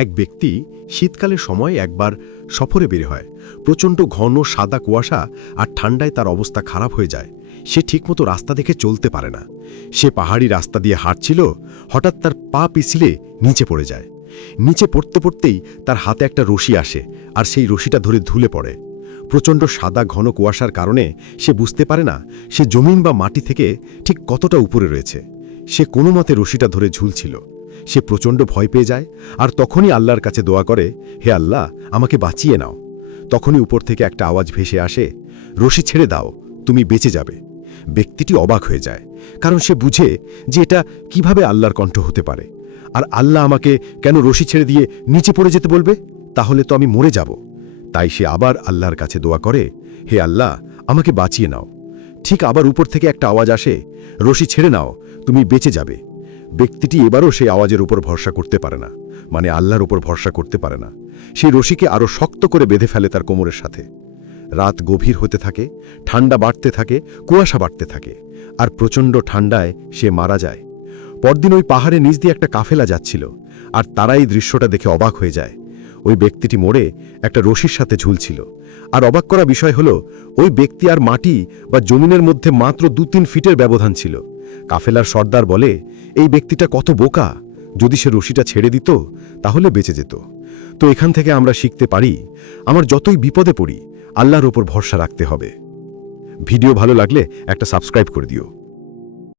এক ব্যক্তি শীতকালের সময় একবার সফরে বের হয়। প্রচণ্ড ঘন সাদা কুয়াশা আর ঠান্ডায় তার অবস্থা খারাপ হয়ে যায়। সে ঠিকমতো রাস্তা দেখে চলতে পারে না। সে পাহাড়ি রাস্তা দিয়ে হাঁটছিল, হঠাৎ তার পা পিছলে নিচে পড়ে যায়। নিচে পড়তে পড়তেই তার হাতে একটা রশি আসে, আর সেই রশিটা ধরে ধুলে পড়ে। প্রচণ্ড সাদা ঘন কুয়াশার কারণে সে বুঝতে পারে না সে জমিন বা মাটি থেকে ঠিক কতটা উপরে রয়েছে। সে কোনো মতে রশিটা ধরে ঝুলছিল। সে প্রচণ্ড ভয় পেয়ে যায়, আর তখনই আল্লাহর কাছে দোয়া করে, হে আল্লাহ, আমাকে বাঁচিয়ে নাও। তখনই উপর থেকে একটা আওয়াজ ভেসে আসে, রশি ছেড়ে দাও, তুমি বেঁচে যাবে। ব্যক্তিটি অবাক হয়ে যায়, কারণ সে বুঝে যে এটা কিভাবে আল্লাহর কণ্ঠ হতে পারে। আর আল্লাহ আমাকে কেন রশি ছেড়ে দিয়ে নিচে পড়ে যেতে বলবে? তাহলে তো আমি মরে যাব। তাই সে আবার আল্লাহর কাছে দোয়া করে, হে আল্লাহ, আমাকে বাঁচিয়ে নাও। ঠিক আবার উপর থেকে একটা আওয়াজ আসে, রশি ছেড়ে নাও, তুমি বেঁচে যাবে। ব্যক্তিটি এবারও সেই আওয়াজের উপর ভরসা করতে পারে না, মানে আল্লাহর উপর ভরসা করতে পারে না। সেই রশিকে আরও শক্ত করে বেঁধে ফেলে তার কোমরের সাথে। রাত গভীর হতে থাকে, ঠান্ডা বাড়তে থাকে, কুয়াশা বাড়তে থাকে, আর প্রচণ্ড ঠান্ডায় সে মারা যায়। পরদিন ওই পাহাড়ে নিচ দিয়ে একটা কাফেলা যাচ্ছিল, আর তারা এই দৃশ্যটা দেখে অবাক হয়ে যায়। ওই ব্যক্তিটি মরে একটা রশির সাথে ঝুলছিল। আর অবাক করা বিষয় হলো, ওই ব্যক্তি আর মাটি বা জমিনের মধ্যে মাত্র 2-3 ফিটের ব্যবধান ছিল। কাফেলার সর্দার বলে, এই ব্যক্তিটা কত বোকা, যদি সে রশিটা ছেড়ে দিত তাহলে বেঁচে যেত। তো এখান থেকে আমরা শিখতে পারি, আমার যতই বিপদে পড়ি, আল্লাহর ওপর ভরসা রাখতে হবে। ভিডিও ভালো লাগলে একটা সাবস্ক্রাইব করে দিও।